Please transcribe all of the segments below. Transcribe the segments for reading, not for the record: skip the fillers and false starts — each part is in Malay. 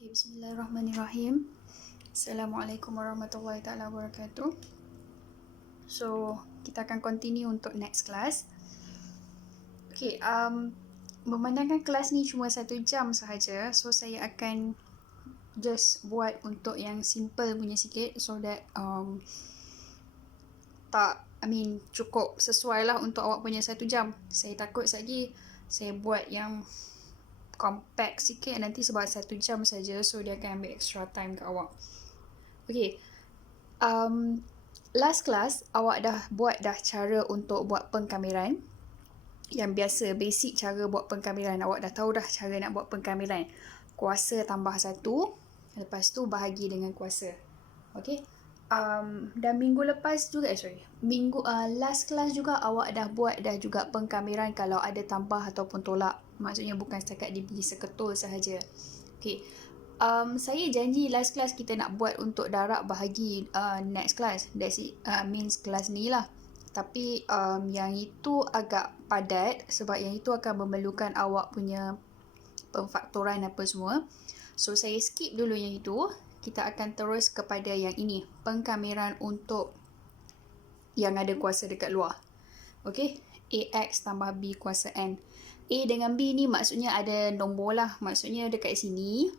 Okay, bismillahirrahmanirrahim. Assalamualaikum warahmatullahi taala wabarakatuh. So, kita akan continue untuk next class. Okay, memandangkan kelas ni cuma 1 jam sahaja, so saya akan just buat untuk yang simple punya sikit so that cukup sesuai lah untuk awak punya 1 jam. Saya takut lagi saya buat yang compact sikit nanti sebab 1 jam saja, so dia akan ambil extra time ke awak. Okay, last class awak dah buat cara untuk buat pengkameran. Yang biasa, basic cara buat pengkameran. Awak dah tahu dah cara nak buat pengkameran. Kuasa tambah 1, lepas tu bahagi dengan kuasa. Okay, dan minggu lepas juga, last class juga awak dah buat juga pengkameran kalau ada tambah ataupun tolak. Maksudnya bukan setakat diberi seketul sahaja. Okay, saya janji last class kita nak buat untuk darab bahagi next class. That's it, means kelas ni lah. Tapi yang itu agak padat sebab yang itu akan memerlukan awak punya pemfaktoran apa semua. So saya skip dulu yang itu. Kita akan terus kepada yang ini, pengkameran untuk yang ada kuasa dekat luar. Okay, AX tambah B kuasa N. A dengan B ni maksudnya ada nombor lah. Maksudnya dekat sini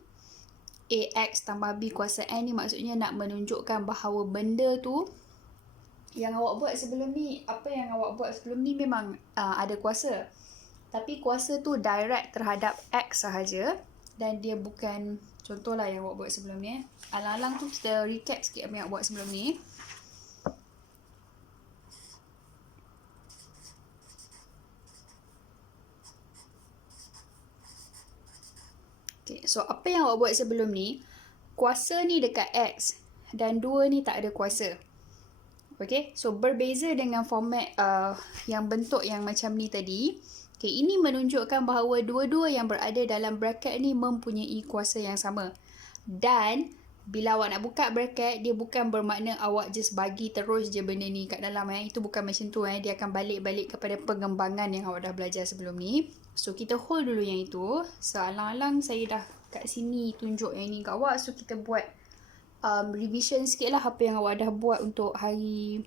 AX tambah B kuasa N ni maksudnya nak menunjukkan bahawa benda tu yang awak buat sebelum ni, apa yang awak buat sebelum ni memang ada kuasa. Tapi kuasa tu direct terhadap X sahaja dan dia bukan, contohlah yang awak buat sebelum ni. Alang-alang tu kita recap sikit apa yang awak buat sebelum ni. Okay, so apa yang awak buat sebelum ni, kuasa ni dekat X dan 2 ni tak ada kuasa. Okay, so berbeza dengan format yang bentuk yang macam ni tadi. Okay, ini menunjukkan bahawa dua-dua yang berada dalam bracket ni mempunyai kuasa yang sama. Dan bila awak nak buka bracket, dia bukan bermakna awak just bagi terus je benda ni kat dalam. Itu bukan macam tu. Dia akan balik-balik kepada pengembangan yang awak dah belajar sebelum ni. So, kita hold dulu yang itu. So, alang-alang saya dah kat sini tunjuk yang ni kat awak. So, kita buat revision sikit lah apa yang awak dah buat untuk hari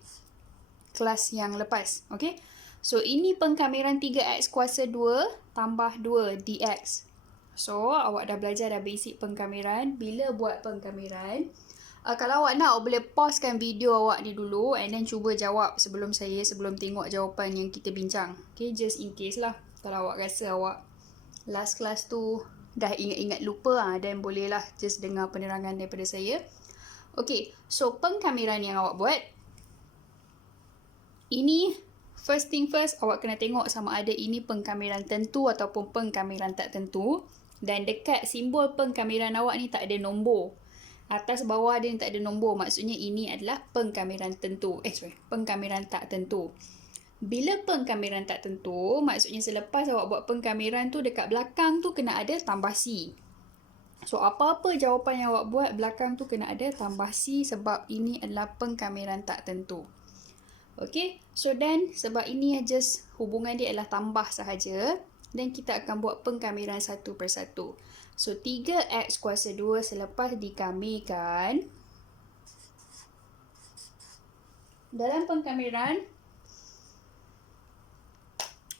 kelas yang lepas. Okay. So, ini pengkameran 3X kuasa 2 tambah 2 dx. So, awak dah belajar dah basic pengkameran. Bila buat pengkameran, kalau awak nak, awak boleh pausekan video awak ni dulu and then cuba jawab sebelum tengok jawapan yang kita bincang. Okay, just in case lah. Kalau awak rasa awak last class tu dah ingat-ingat lupa, dan bolehlah just dengar penerangan daripada saya. Okay, so pengkameran yang awak buat, ini first thing first, awak kena tengok sama ada ini pengkameran tentu ataupun pengkameran tak tentu. Dan dekat simbol pengkameran awak ni tak ada nombor. Atas bawah dia tak ada nombor. Maksudnya ini adalah pengkameran tentu. Pengkameran tak tentu. Bila pengkameran tak tentu, maksudnya selepas awak buat pengkameran tu, dekat belakang tu kena ada tambah C. So, apa-apa jawapan yang awak buat, belakang tu kena ada tambah C sebab ini adalah pengkameran tak tentu. Okay, so then sebab ini just hubungan dia adalah tambah sahaja, dan kita akan buat pengkameran satu persatu. So, 3X kuasa 2 selepas dikamirkan. Dalam pengkameran,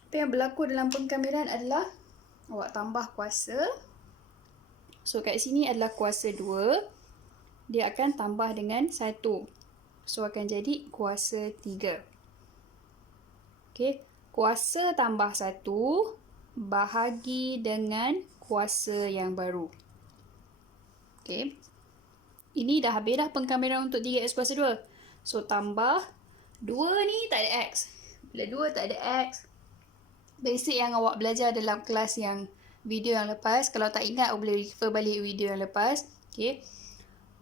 apa yang berlaku dalam pengkameran adalah awak tambah kuasa. So, kat sini adalah kuasa 2. Dia akan tambah dengan 1. So, akan jadi kuasa 3. Okay, kuasa tambah 1 bahagi dengan kuasa yang baru. Okay, ini dah habis dah pengkameran untuk 3X kuasa 2. So, tambah 2 ni tak ada X. Bila 2 tak ada X, basic yang awak belajar dalam kelas yang video yang lepas. Kalau tak ingat, awak boleh refer balik video yang lepas. Okay,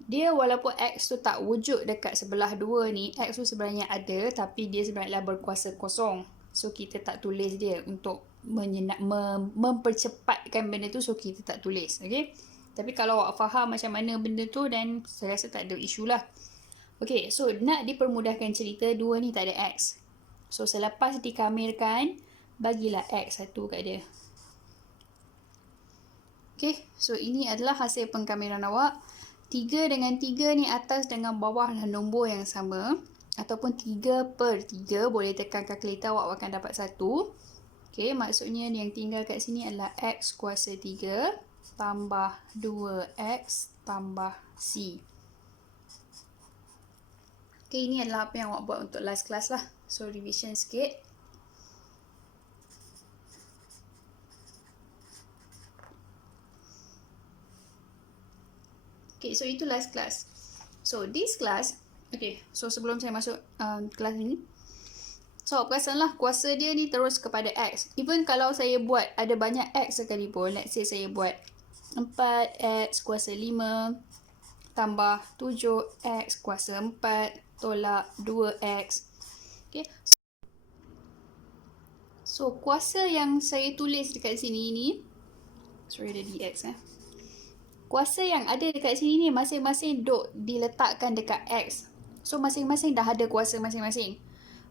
dia walaupun X tu tak wujud dekat sebelah 2 ni, X tu sebenarnya ada, tapi dia sebenarnya berkuasa kosong. So, kita tak tulis dia untuk mempercepatkan benda tu, so kita tak tulis. Okay, tapi kalau awak faham macam mana benda tu, dan saya rasa tak ada isu lah. Okay, so nak dipermudahkan cerita, 2 ni tak ada X. So, selepas dikamirkan, bagilah X 1 kat dia. Okay, so ini adalah hasil pengkameran awak. 3 dengan 3 ni atas dengan bawah adalah nombor yang sama. Ataupun 3/3, boleh tekan kalkulator awak akan dapat 1. Okay, maksudnya yang tinggal kat sini adalah X kuasa 3 tambah 2X tambah C. Okay, ini adalah apa yang awak buat untuk last class lah. So, revision sikit. Okay, so itu last class. So, this class, okay, so sebelum saya masuk kelas ini, so awak perasanlah kuasa dia ni terus kepada X. Even kalau saya buat ada banyak X sekalipun, let's say saya buat 4X kuasa 5 tambah 7X kuasa 4 tolak 2X. Okay. So, kuasa yang saya tulis dekat sini ni, sorry ada DX kuasa yang ada dekat sini ni masing-masing duk diletakkan dekat X. So, masing-masing dah ada kuasa masing-masing.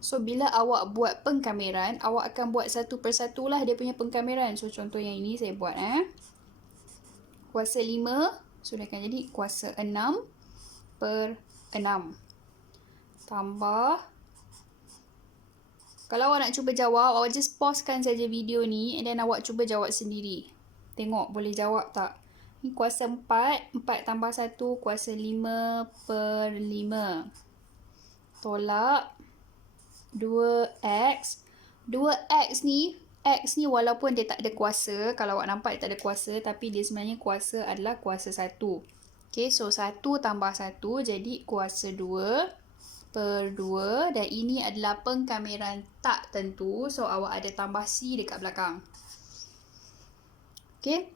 So, bila awak buat pengkameran, awak akan buat satu persatu lah dia punya pengkameran. So, contoh yang ini saya buat kuasa 5, so dia akan jadi kuasa 6/6. Tambah, kalau awak nak cuba jawab, awak just pausekan saja video ni and then awak cuba jawab sendiri. Tengok boleh jawab tak. Ni kuasa 4, 4 tambah 1 kuasa 5/5. Tolak 2X. 2X ni, X ni walaupun dia tak ada kuasa, kalau awak nampak dia tak ada kuasa, tapi dia sebenarnya kuasa adalah kuasa 1. Okay, so 1 tambah 1 jadi kuasa 2/2 dan ini adalah pengkameran tak tentu. So, awak ada tambah C dekat belakang. Okay.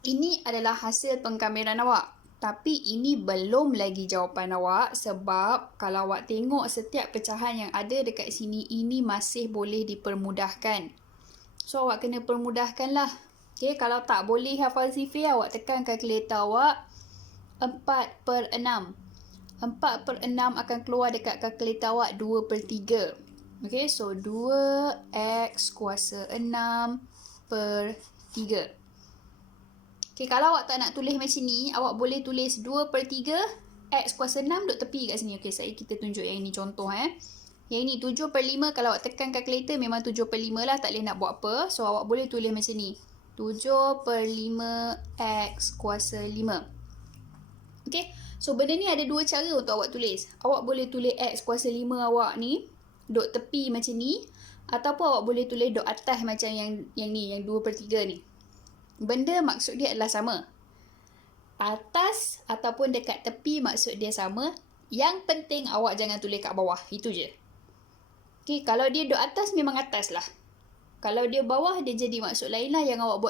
Ini adalah hasil pengkameran awak. Tapi ini belum lagi jawapan awak sebab kalau awak tengok setiap pecahan yang ada dekat sini, ini masih boleh dipermudahkan. So, awak kena permudahkan lah. Okay, kalau tak boleh hafal sifir, awak tekan kalkulator awak 4/6. 4/6 akan keluar dekat kalkulator awak 2/3. Okay, so 2X kuasa 6/3. Okay, kalau awak tak nak tulis macam ni, awak boleh tulis 2/3 X kuasa 6 duduk tepi kat sini. Okay, kita tunjuk yang ini contoh. Yang ini 7/5, kalau awak tekan kalkulator memang 7/5 lah, tak boleh nak buat apa. So, awak boleh tulis macam ni. 7/5 X kuasa 5. Okay, so benda ni ada dua cara untuk awak tulis. Awak boleh tulis X kuasa 5 awak ni, duduk tepi macam ni. Ataupun awak boleh tulis duduk atas macam yang ni, yang 2/3 ni. Benda maksud dia adalah sama. Atas ataupun dekat tepi maksud dia sama. Yang penting awak jangan tulis kat bawah. Itu je. Okay, kalau dia duduk atas memang atas lah. Kalau dia bawah dia jadi maksud lain lah. Yang awak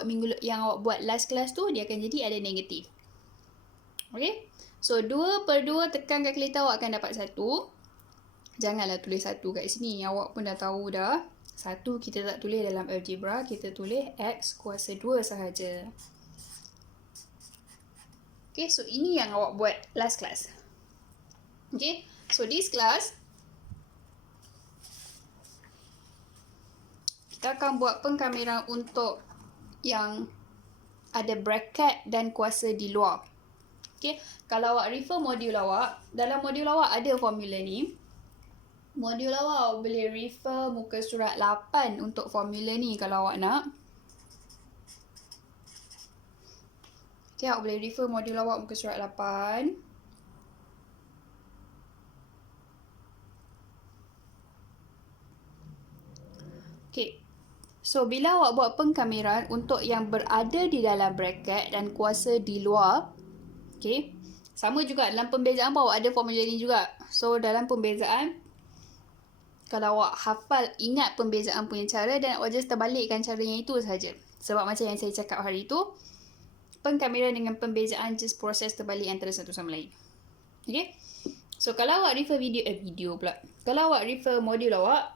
buat last class tu dia akan jadi ada negatif. Okay. So 2/2 tekan kalkulator awak akan dapat 1. Janganlah tulis 1 kat sini. Awak pun dah tahu dah. 1 kita tak tulis dalam algebra, kita tulis X kuasa 2 sahaja. Okay, so ini yang awak buat last class. Okay, so this class, kita akan buat pengkameran untuk yang ada bracket dan kuasa di luar. Okay, kalau awak refer modul awak, dalam modul awak ada formula ni. Modul awak boleh refer muka surat 8 untuk formula ni kalau awak nak. Okay, awak boleh refer modul awak muka surat 8. Okay, so bila awak buat pengkameran untuk yang berada di dalam bracket dan kuasa di luar, okay, sama juga dalam pembezaan pun awak ada formula ni juga. So, dalam pembezaan, kalau awak hafal, ingat pembezaan punya cara dan awak just terbalikkan caranya itu sahaja. Sebab macam yang saya cakap hari itu, pengkameran dengan pembezaan just proses terbalik antara satu sama lain. Okay? So, kalau awak refer video pula. Kalau awak refer modul awak,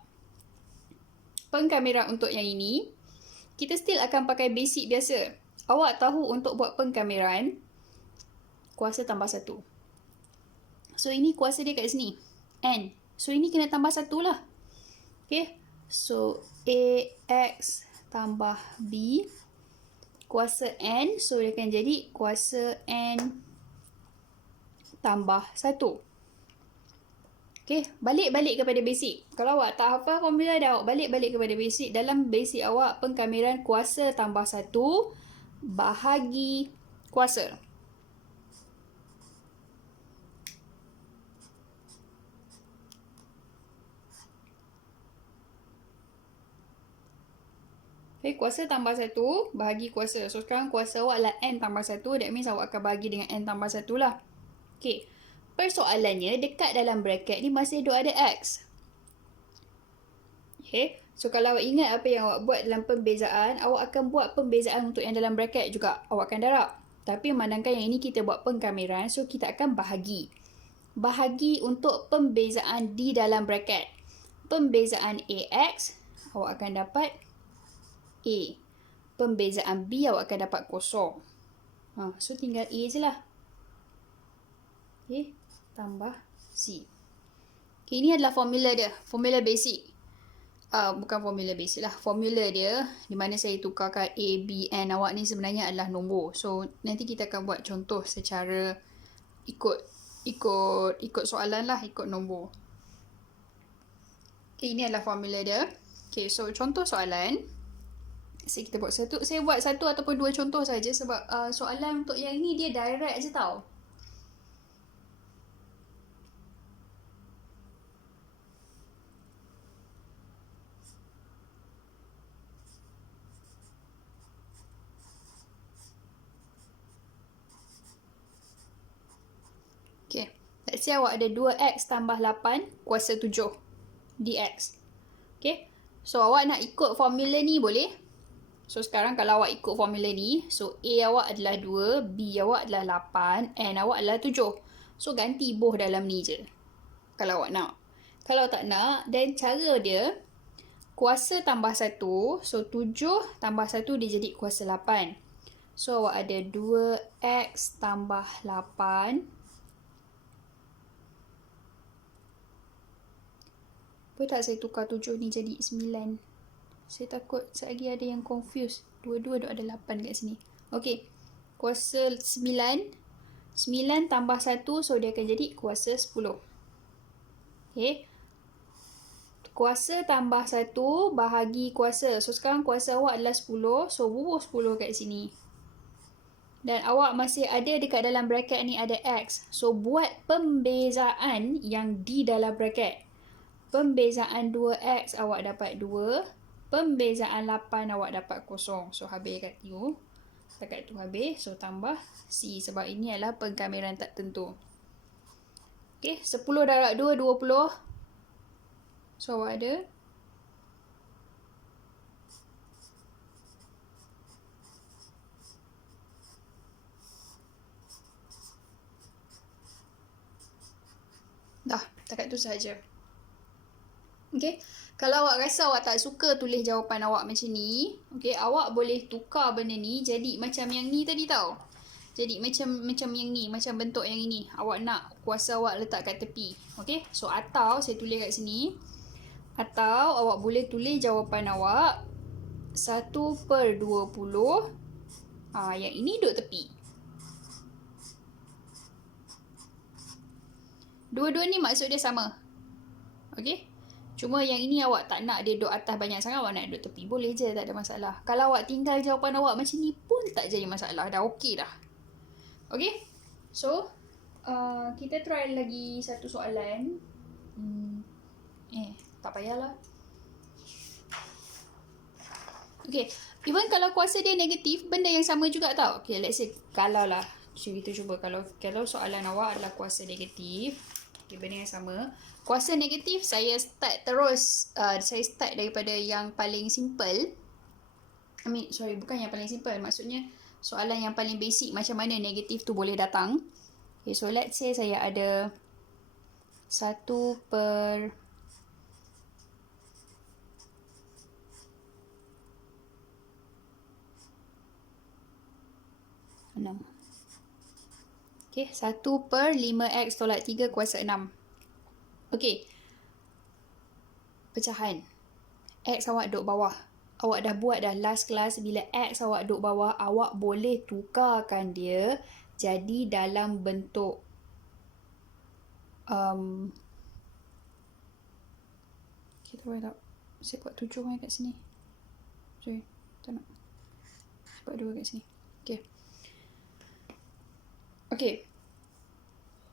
pengkameran untuk yang ini, kita still akan pakai basic biasa. Awak tahu untuk buat pengkameran, kuasa tambah 1. So, ini kuasa dia kat sini. N. So, ini kena tambah 1 lah. Okay. So, AX tambah B kuasa N. So, dia akan jadi kuasa N tambah 1. Okay, balik-balik kepada basic. Kalau awak tak hafal formula dah, awak balik-balik kepada basic. Dalam basic awak, pengkamiran kuasa tambah 1 bahagi kuasa. Okay, kuasa tambah 1 bahagi kuasa. So, sekarang kuasa awak adalah N tambah 1. That means awak akan bahagi dengan N tambah 1 lah. Okay. Persoalannya, dekat dalam bracket ni masih ada X. Okay. So, kalau awak ingat apa yang awak buat dalam pembezaan, awak akan buat pembezaan untuk yang dalam bracket juga. Awak akan darab. Tapi memandangkan yang ini kita buat pengkamiran, so kita akan bahagi. Bahagi untuk pembezaan di dalam bracket. Pembezaan AX, awak akan dapat A. Pembezaan B awak akan dapat kosong. So tinggal A je lah. Okay. Tambah C. Okay, ini adalah formula dia. Formula basic. Bukan formula basic lah. Formula dia di mana saya tukarkan A, B, N awak ni sebenarnya adalah nombor. So nanti kita akan buat contoh secara ikut soalan lah. Ikut nombor. Okay, ini adalah formula dia. Okay, so contoh soalan. Kita buat saya buat satu ataupun dua contoh saja sebab soalan untuk yang ini dia direct je tau. Okay, let's say awak ada 2x tambah 8 kuasa 7 dx. Okay, so awak nak ikut formula ni boleh. So, sekarang kalau awak ikut formula ni, so A awak adalah 2, B awak adalah 8, N awak adalah 7. So, ganti both dalam ni je. Kalau awak nak. Kalau tak nak, dan cara dia, kuasa tambah 1, so 7 tambah 1 dia jadi kuasa 8. So, awak ada 2x tambah 8. Boleh tak saya tukar 7 ni jadi 9? Saya takut lagi ada yang confused. Dua-dua ada 8 kat sini. Okey. Kuasa 9. 9 tambah 1. So, dia akan jadi kuasa 10. Okey. Kuasa tambah 1 bahagi kuasa. So, sekarang kuasa awak adalah 10. So, bubuh 10 kat sini. Dan awak masih ada dekat dalam bracket ni ada X. So, buat pembezaan yang di dalam bracket. Pembezaan 2X awak dapat 2. Pembezaan 8 awak dapat kosong. So, habis kat tu. Dekat tu habis. So, tambah C. Sebab ini adalah pengkamiran tak tentu. Okay. 10 darab 2, 20. So, awak ada. Dah. Dekat tu sahaja. Okay. Kalau awak rasa awak tak suka tulis jawapan awak macam ni, okay, awak boleh tukar benda ni jadi macam yang ni tadi tau. Jadi macam yang ni, macam bentuk yang ini. Awak nak kuasa awak letak kat tepi. Okay, so atau saya tulis kat sini. Atau awak boleh tulis jawapan awak 1/20. Yang ini duduk tepi. Dua-dua ni maksud dia sama. Okay. Cuma yang ini awak tak nak dia duduk atas banyak sangat, awak nak duduk tepi. Boleh je, tak ada masalah. Kalau awak tinggal jawapan awak macam ni pun tak jadi masalah. Dah okey dah. Okay. So, kita try lagi satu soalan. Tak payahlah. Okay. Even kalau kuasa dia negatif, benda yang sama juga tau. Okay, let's say kalau lah. Kita cuba kalau soalan awak adalah kuasa negatif. Okay, benda yang sama. Kuasa negatif, saya start terus. Saya start daripada yang paling simple. Bukan yang paling simple. Maksudnya, soalan yang paling basic. Macam mana negatif tu boleh datang. Okay, so let's say saya ada 1/6. Okay, 1/5x tolak 3 kuasa 6. Okay. Pecahan. X awak duduk bawah. awak dah buat dah last class, bila X awak duduk bawah, awak boleh tukarkan dia jadi dalam bentuk kita boleh tak? Saya buat 7 kat sini. Sorry, tak nak. Buat 2 kat sini. Okay.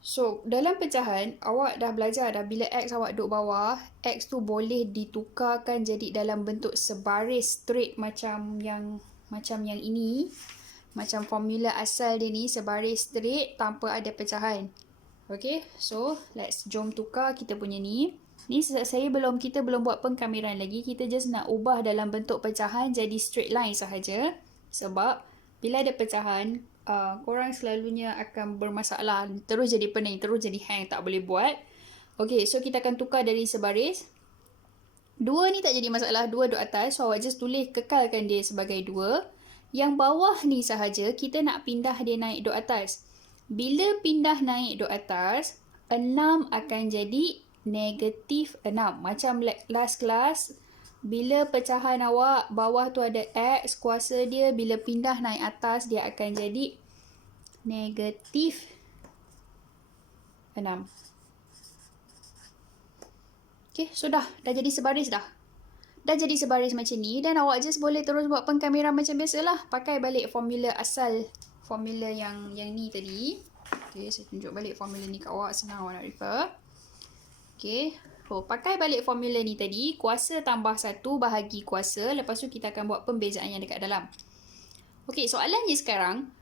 So, dalam pecahan, awak dah belajar dah bila X awak duduk bawah, X tu boleh ditukarkan jadi dalam bentuk sebaris straight macam yang ini. Macam formula asal dia ni, sebaris straight tanpa ada pecahan. Okay, so jom tukar kita punya ni. Ni kita belum buat pengkamiran lagi. Kita just nak ubah dalam bentuk pecahan jadi straight line sahaja. Sebab bila ada pecahan, korang selalunya akan bermasalah. Terus jadi pening, terus jadi hang, tak boleh buat. Okay, so kita akan tukar dari sebaris. 2 ni tak jadi masalah, 2 duduk atas. So awak just tulis kekalkan dia sebagai 2. Yang bawah ni sahaja kita nak pindah dia naik duduk atas. Bila pindah naik duduk atas, 6 akan jadi negatif 6. Macam last class, bila pecahan awak bawah tu ada X, kuasa dia bila pindah naik atas dia akan jadi negatif 6. Okay, so dah jadi sebaris dah. Dah jadi sebaris macam ni dan awak just boleh terus buat pengkamiran macam biasalah. Pakai balik formula asal, formula yang ni tadi. Okay, saya tunjuk balik formula ni kat awak, senang awak nak refer. Okay, so pakai balik formula ni tadi, kuasa tambah 1 bahagi kuasa. Lepas tu kita akan buat pembezaan yang dekat dalam. Okay, soalannya sekarang,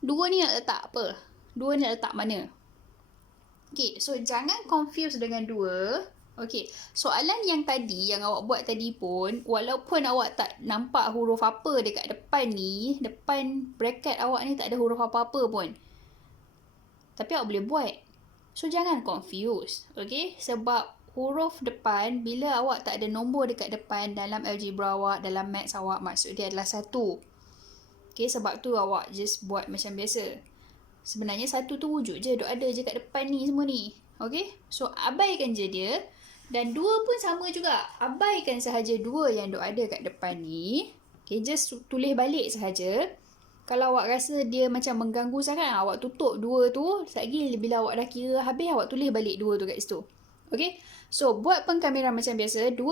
2 ni nak letak apa? 2 ni nak letak mana? Okay, so jangan confuse dengan 2. Okay, soalan yang tadi, yang awak buat tadi pun, walaupun awak tak nampak huruf apa dekat depan ni, depan bracket awak ni tak ada huruf apa-apa pun. Tapi awak boleh buat. So, jangan confuse. Okay, sebab huruf depan, bila awak tak ada nombor dekat depan dalam algebra awak, dalam maths awak, maksud dia adalah 1. Okay, sebab tu awak just buat macam biasa. Sebenarnya 1 tu wujud je, duk ada je kat depan ni semua ni. Okay, so abaikan je dia. Dan 2 pun sama juga. Abaikan sahaja 2 yang duk ada kat depan ni. Okay, just tulis balik sahaja. Kalau awak rasa dia macam mengganggu sangat, awak tutup 2 tu. Lagi bila awak dah kira habis, awak tulis balik 2 tu kat situ. Okay, so buat pengkamiran macam biasa. 2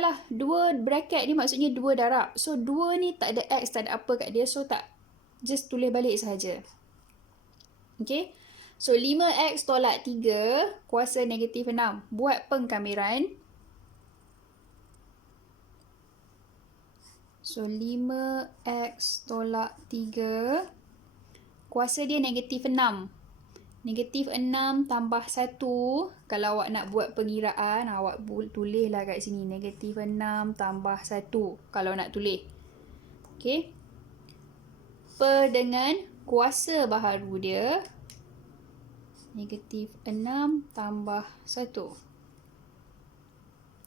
lah. 2 bracket ni maksudnya 2 darab. So 2 ni tak ada X, tak ada apa kat dia. So tak, just tulis balik sahaja. Okay, so 5X tolak 3 kuasa negatif 6. Buat pengkamiran. So 5X tolak 3 kuasa dia negatif 6. Negatif 6 tambah 1. Kalau awak nak buat pengiraan, awak tulislah kat sini. Negatif 6 tambah 1. Kalau nak tulis. Okay, per dengan kuasa baharu dia negatif 6 tambah 1.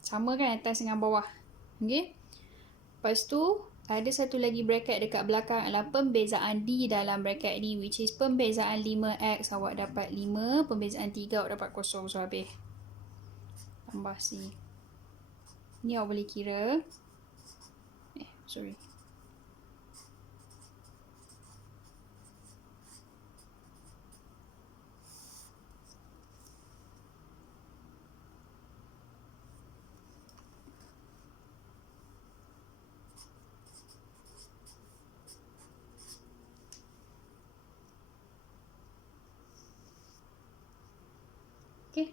Sama kan atas dengan bawah. Okay, lepas tu ada satu lagi bracket dekat belakang adalah pembezaan D dalam bracket ni, which is pembezaan 5X awak dapat 5, pembezaan 3 awak dapat kosong. So habis tambah C. Ni awak boleh kira. Sorry. Okay,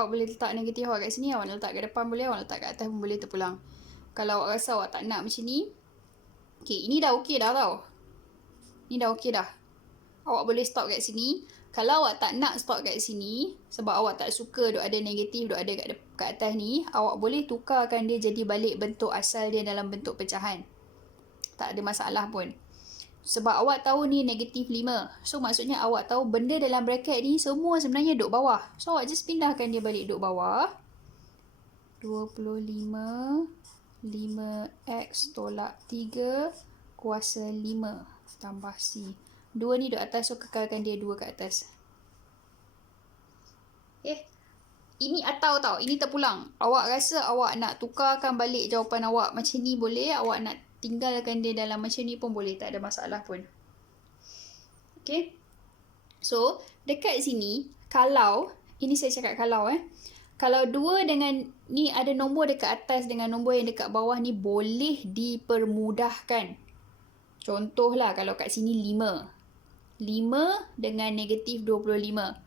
awak boleh letak negatif awak kat sini, awak nak letak kat depan boleh, awak letak kat atas pun boleh, terpulang. Kalau awak rasa awak tak nak macam ni, okay, ini dah okey dah tau. Ni dah okey dah. Awak boleh stop kat sini. Kalau awak tak nak stop kat sini, sebab awak tak suka duk ada negatif, duk ada kat atas ni, awak boleh tukarkan dia jadi balik bentuk asal dia dalam bentuk pecahan. Tak ada masalah pun. Sebab awak tahu ni negatif 5. So maksudnya awak tahu benda dalam bracket ni semua sebenarnya duduk bawah. So awak just pindahkan dia balik duduk bawah. 25 5X tolak 3 kuasa 5 tambah C. 2 ni duduk atas, so kekalkan dia 2 kat atas. ini atau tau, ini terpulang. Awak rasa awak nak tukarkan balik jawapan awak macam ni boleh, awak nak tinggalkan dia dalam macam ni pun boleh, tak ada masalah pun. Okay. So, dekat sini, kalau, ini saya cakap kalau 2 dengan, ni ada nombor dekat atas dengan nombor yang dekat bawah ni boleh dipermudahkan. Contohlah kalau kat sini 5. 5 dengan negatif 25.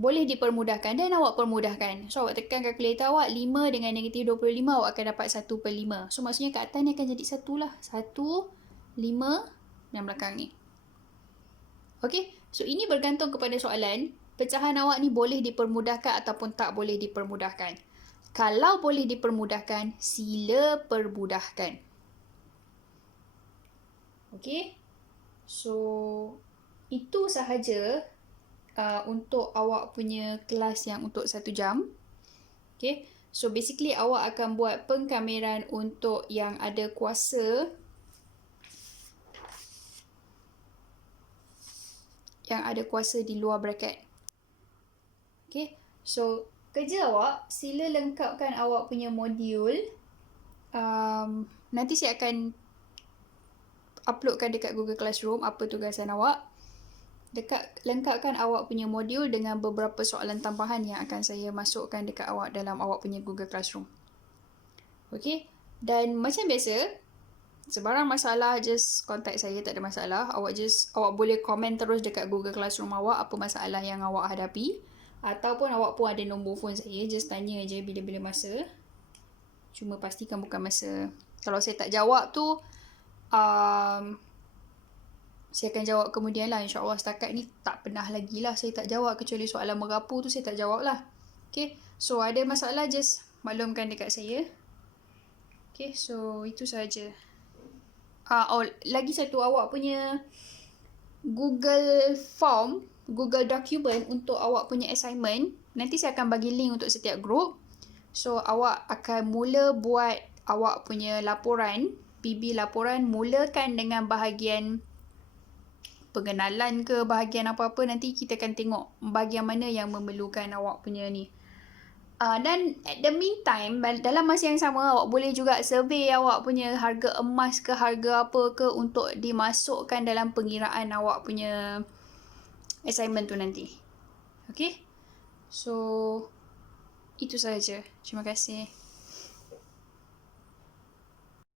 Boleh dipermudahkan dan awak permudahkan. So, awak tekan kalkulator awak, 5 dengan negatif 25, awak akan dapat 1/5. So, maksudnya kat atas ni akan jadi 1 lah. 1, 5 dan belakang ni. Okay, so ini bergantung kepada soalan. Pecahan awak ni boleh dipermudahkan ataupun tak boleh dipermudahkan. Kalau boleh dipermudahkan, sila permudahkan. Okay, so itu sahaja untuk awak punya kelas yang untuk 1 jam. Okay, so basically awak akan buat pengkameran untuk yang ada kuasa, di luar bracket. Okay, so kerja awak, sila lengkapkan awak punya modul. Nanti saya akan uploadkan dekat Google Classroom apa tugasan awak. Lengkapkan awak punya modul dengan beberapa soalan tambahan yang akan saya masukkan dekat awak dalam awak punya Google Classroom. Okay, dan macam biasa, sebarang masalah just contact saya, tak ada masalah. Awak boleh komen terus dekat Google Classroom awak apa masalah yang awak hadapi, ataupun awak pun ada nombor phone saya, just tanya je bila-bila masa. Cuma pastikan bukan masa, kalau saya tak jawab tu saya akan jawab kemudian lah, insyaAllah. Setakat ni tak pernah lagi lah saya tak jawab, kecuali soalan merapu tu saya tak jawab lah. Okay, so ada masalah just maklumkan dekat saya. Okay, so itu sahaja. Lagi satu, awak punya Google Form, Google Document untuk awak punya assignment, nanti saya akan bagi link untuk setiap group. So, awak akan mula buat awak punya laporan, PB laporan, mulakan dengan bahagian pengenalan ke bahagian apa-apa, nanti kita akan tengok bahagian mana yang memerlukan awak punya ni. Dan at the meantime, dalam masa yang sama, awak boleh juga survey awak punya harga emas ke harga apa ke untuk dimasukkan dalam pengiraan awak punya assignment tu nanti. Okay? So, itu sahaja. Terima kasih.